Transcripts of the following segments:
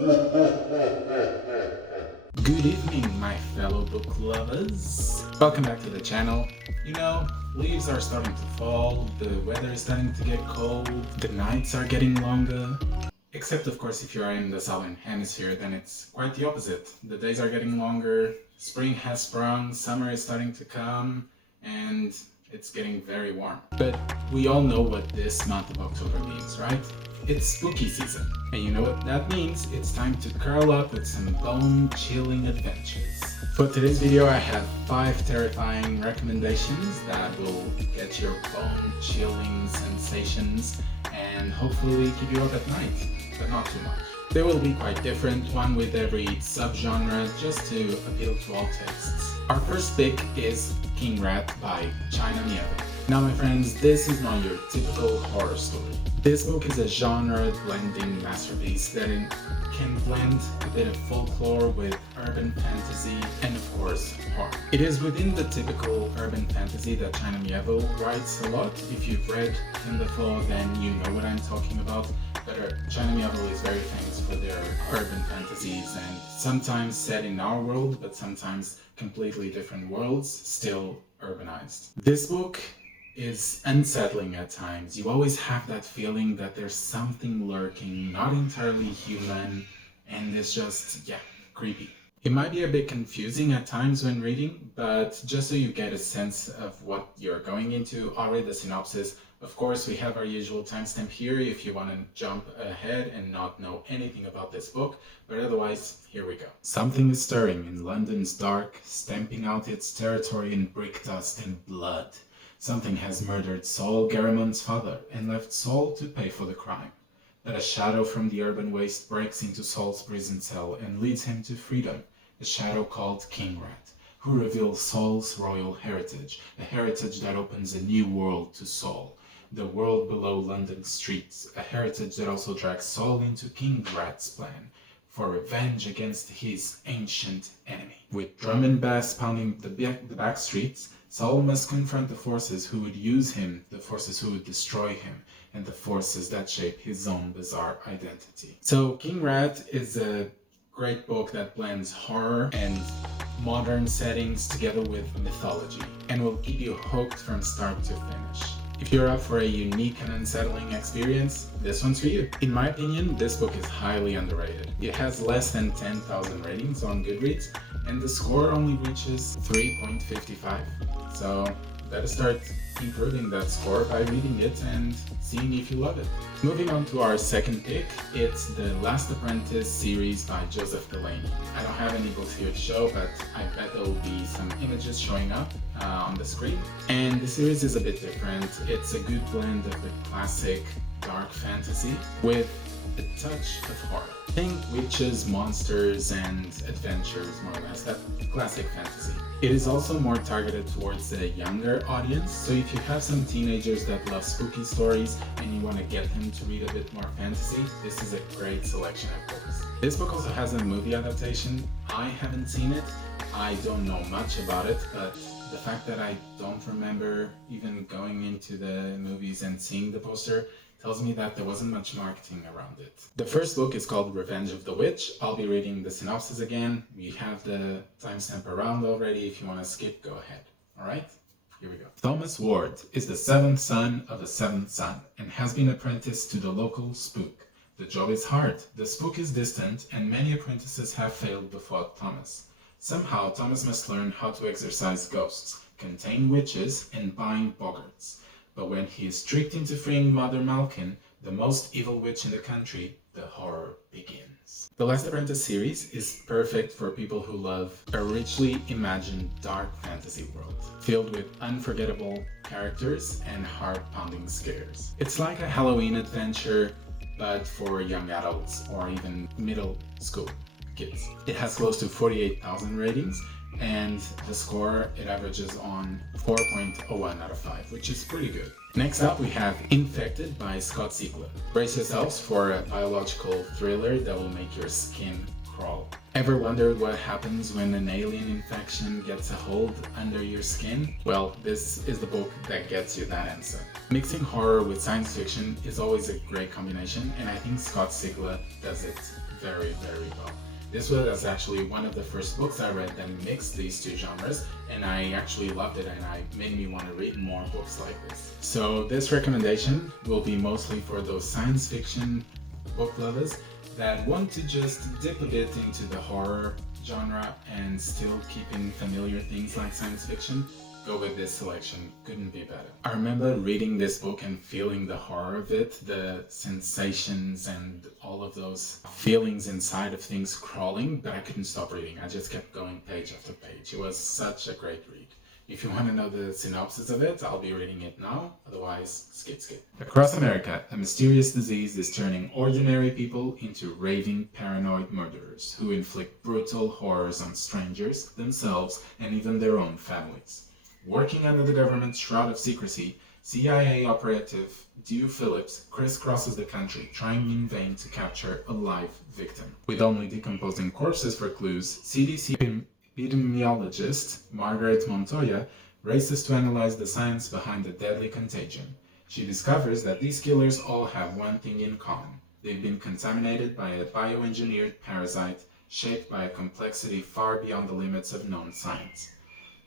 Good evening, my fellow book lovers. Welcome back to the channel. You know, leaves are starting to fall, the weather is starting to get cold, the nights are getting longer. Except, of course, if you are in the southern hemisphere, then it's quite the opposite. The days are getting longer, spring has sprung, summer is starting to come, and it's getting very warm. But we all know what this month of October means, right? It's spooky season. And you know what that means? It's time to curl up with some bone-chilling adventures. For today's video, I have 5 terrifying recommendations that will get your bone-chilling sensations and hopefully keep you up at night, but not too much. They will be quite different, one with every subgenre, just to appeal to all tastes. Our first pick is King Rat by China Miéville. Now my friends, this is not your typical horror story. This book is a genre-blending masterpiece that can blend a bit of folklore with urban fantasy and of course horror. It is within the typical urban fantasy that China Miéville writes a lot. If you've read Kim Dafoe, then you know what I'm talking about. But China Miéville is very famous for their urban fantasies and sometimes set in our world, but sometimes completely different worlds, still urbanized. This book is unsettling at times. You always have that feeling that there's something lurking, not entirely human, and it's just, creepy. It might be a bit confusing at times when reading, but just so you get a sense of what you're going into, I'll read the synopsis. Of course, we have our usual timestamp here if you want to jump ahead and not know anything about this book, but otherwise, here we go. Something is stirring in London's dark, stamping out its territory in brick dust and blood. Something has murdered Saul Garamon's father and left Saul to pay for the crime. But a shadow from the urban waste breaks into Saul's prison cell and leads him to freedom, a shadow called King Rat, who reveals Saul's royal heritage, a heritage that opens a new world to Saul, the world below London streets, a heritage that also drags Saul into King Rat's plan for revenge against his ancient enemy. With drum and bass pounding the back streets, Saul must confront the forces who would use him, the forces who would destroy him, and the forces that shape his own bizarre identity. So King Rat is a great book that blends horror and modern settings together with mythology, and will keep you hooked from start to finish. If you're up for a unique and unsettling experience, this one's for you. In my opinion, this book is highly underrated. It has less than 10,000 ratings on Goodreads, and the score only reaches 3.55. So better start improving that score by reading it and seeing if you love it. Moving on to our second pick, it's the Last Apprentice series by Joseph Delaney. I don't have any books here to show, but I bet there will be some images showing up on the screen. And the series is a bit different. It's a good blend of the classic dark fantasy with a touch of horror. Think witches, monsters, and adventures, more or less, that classic fantasy. It is also more targeted towards a younger audience, so if you have some teenagers that love spooky stories and you want to get them to read a bit more fantasy, this is a great selection of books. This book also has a movie adaptation. I haven't seen it, I don't know much about it, but the fact that I don't remember even going into the movies and seeing the poster tells me that there wasn't much marketing around it. The first book is called Revenge of the Witch. I'll be reading the synopsis again. We have the timestamp around already. If you want to skip, go ahead. Alright? Here we go. Thomas Ward is the 7th son of a 7th son and has been apprenticed to the local spook. The job is hard, the spook is distant, and many apprentices have failed before Thomas. Somehow, Thomas must learn how to exorcise ghosts, contain witches, and bind boggarts. But when he is tricked into freeing Mother Malkin, the most evil witch in the country, the horror begins. The Last Apprentice series is perfect for people who love a richly imagined dark fantasy world, filled with unforgettable characters and heart-pounding scares. It's like a Halloween adventure, but for young adults or even middle school kids. It has close to 48,000 ratings, and the score, it averages on 4.01 out of 5, which is pretty good. Next up, we have Infected by Scott Siegler. Brace yourselves for a biological thriller that will make your skin crawl. Ever wondered what happens when an alien infection gets a hold under your skin? Well, this is the book that gets you that answer. Mixing horror with science fiction is always a great combination, and I think Scott Siegler does it very, very well. This was actually one of the first books I read that mixed these two genres, and I actually loved it, and it made me want to read more books like this. So this recommendation will be mostly for those science fiction book lovers that want to just dip a bit into the horror genre and still keeping familiar things like science fiction. Go with this selection, couldn't be better. I remember reading this book and feeling the horror of it, the sensations and all of those feelings inside of things crawling, but I couldn't stop reading. I just kept going page after page. It was such a great read. If you want to know the synopsis of it, I'll be reading it now, otherwise skip. Across America, a mysterious disease is turning ordinary people into raving paranoid murderers who inflict brutal horrors on strangers, themselves, and even their own families. Working under the government's shroud of secrecy, CIA operative Dew Phillips crisscrosses the country, trying in vain to capture a live victim. With only decomposing corpses for clues, CDC epidemiologist Margaret Montoya races to analyze the science behind the deadly contagion. She discovers that these killers all have one thing in common. They've been contaminated by a bioengineered parasite shaped by a complexity far beyond the limits of known science.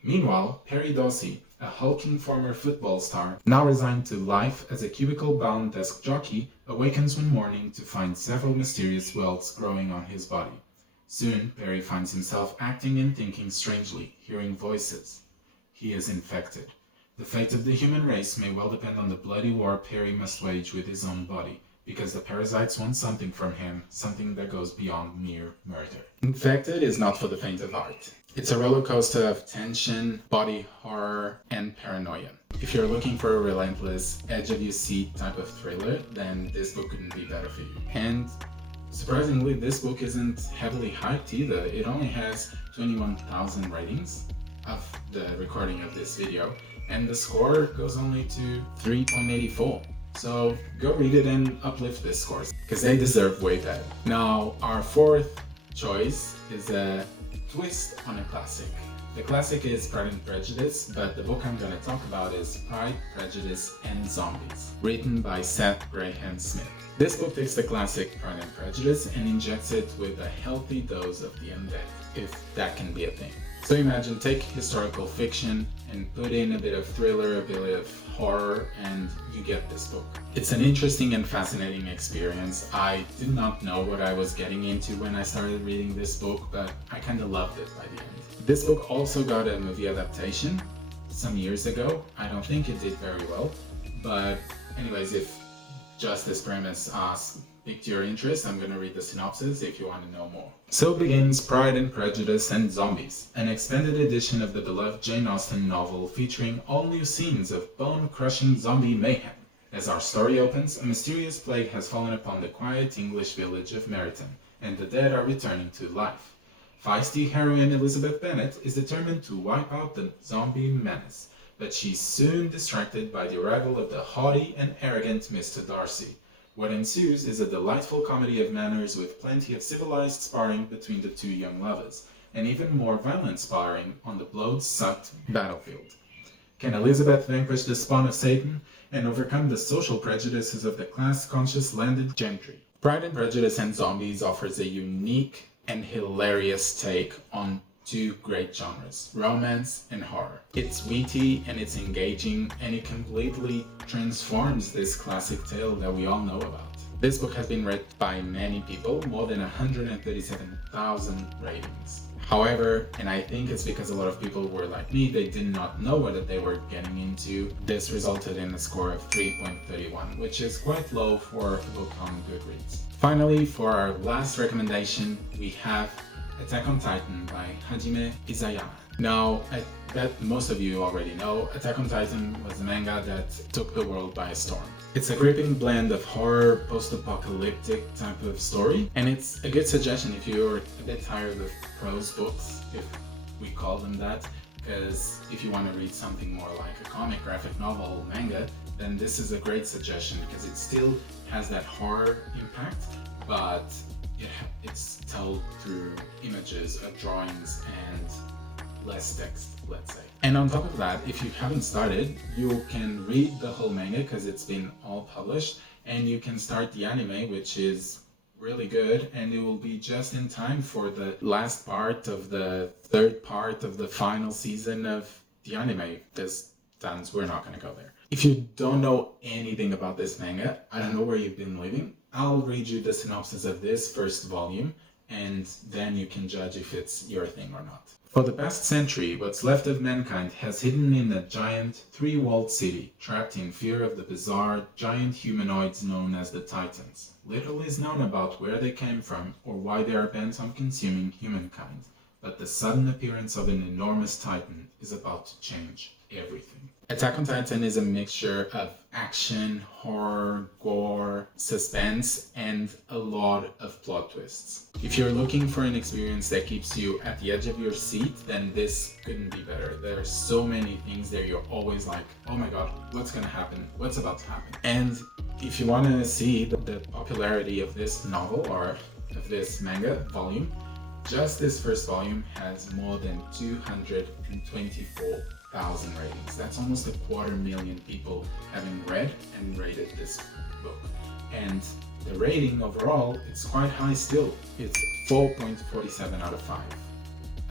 Meanwhile, Perry Dawsey, a hulking former football star, now resigned to life as a cubicle-bound desk jockey, awakens one morning to find several mysterious welts growing on his body. Soon, Perry finds himself acting and thinking strangely, hearing voices. He is infected. The fate of the human race may well depend on the bloody war Perry must wage with his own body, because the parasites want something from him, something that goes beyond mere murder. Infected is not for the faint of heart. It's a roller coaster of tension, body horror, and paranoia. If you're looking for a relentless, edge-of-your-seat type of thriller, then this book couldn't be better for you. And surprisingly, this book isn't heavily hyped either. It only has 21,000 ratings of the recording of this video, and the score goes only to 3.84. So go read it and uplift this score, because they deserve way better. Now, our fourth choice is a twist on a classic. The classic is Pride and Prejudice, but the book I'm going to talk about is Pride, Prejudice, and Zombies, written by Seth Grahame-Smith. This book takes the classic Pride and Prejudice and injects it with a healthy dose of the undead, if that can be a thing. So imagine, take historical fiction and put in a bit of thriller, a bit of horror, and you get this book. It's an interesting and fascinating experience. I did not know what I was getting into when I started reading this book, but I kind of loved it by the end. This book also got a movie adaptation some years ago. I don't think it did very well, but anyways, if just this premise piqued your interest, I'm gonna read the synopsis if you want to know more. So begins Pride and Prejudice and Zombies, an expanded edition of the beloved Jane Austen novel featuring all new scenes of bone-crushing zombie mayhem. As our story opens, a mysterious plague has fallen upon the quiet English village of Meryton, and the dead are returning to life. Feisty heroine Elizabeth Bennet is determined to wipe out the zombie menace, but she's soon distracted by the arrival of the haughty and arrogant Mr. Darcy. What ensues is a delightful comedy of manners with plenty of civilized sparring between the two young lovers, and even more violent sparring on the blood-sucked battlefield. Can Elizabeth vanquish the spawn of Satan and overcome the social prejudices of the class-conscious landed gentry? Pride and Prejudice and Zombies offers a unique and hilarious take on two great genres, romance and horror. It's witty and it's engaging, and it completely transforms this classic tale that we all know about. This book has been read by many people, more than 137,000 ratings. However, and I think it's because a lot of people were like me, they did not know what they were getting into. This resulted in a score of 3.31, which is quite low for a book on Goodreads. Finally, for our last recommendation, we have Attack on Titan by Hajime Isayama. Now, I bet most of you already know, Attack on Titan was a manga that took the world by storm. It's a gripping blend of horror, post-apocalyptic type of story, and it's a good suggestion if you're a bit tired of prose books, if we call them that, because if you want to read something more like a comic, graphic novel, manga, then this is a great suggestion because it still has that horror impact, but it's told through images, drawings, and less text, let's say. And on top of that, if you haven't started, you can read the whole manga because it's been all published, and you can start the anime, which is really good, and it will be just in time for the last part of the third part of the final season of the anime. Because we're not going to go there. If you don't know anything about this manga, I don't know where you've been living. I'll read you the synopsis of this first volume, and then you can judge if it's your thing or not. For the past century, what's left of mankind has hidden in a giant, three-walled city, trapped in fear of the bizarre, giant humanoids known as the Titans. Little is known about where they came from or why they are bent on consuming humankind, but the sudden appearance of an enormous Titan is about to change everything. Attack on Titan is a mixture of action, horror, gore, suspense, and a lot of plot twists. If you're looking for an experience that keeps you at the edge of your seat, then this couldn't be better. There are so many things there you're always like, oh my god, what's gonna happen? What's about to happen? And if you want to see the popularity of this novel or of this manga volume, just this first volume has more than 224,000 ratings. That's almost 250,000 people having read and rated this book. And the rating overall, it's quite high still. It's 4.47 out of 5.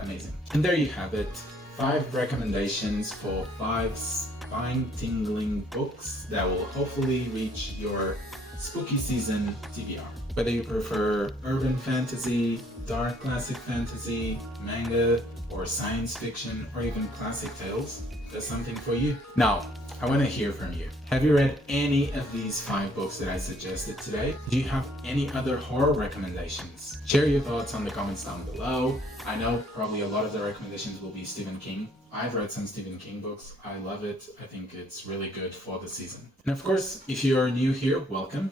Amazing. And there you have it. 5 recommendations for 5 spine-tingling books that will hopefully reach your spooky season TBR. Whether you prefer urban fantasy, dark classic fantasy, manga, or science fiction, or even classic tales, there's something for you. Now, I want to hear from you. Have you read any of these 5 books that I suggested today? Do you have any other horror recommendations? Share your thoughts on the comments down below. I know probably a lot of the recommendations will be Stephen King. I've read some Stephen King books. I love it. I think it's really good for the season. And of course, if you're new here, welcome.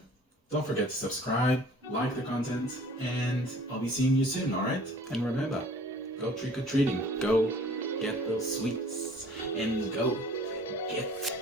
Don't forget to subscribe, like the content, and I'll be seeing you soon, alright? And remember, go trick-or-treating, go get those sweets, and go get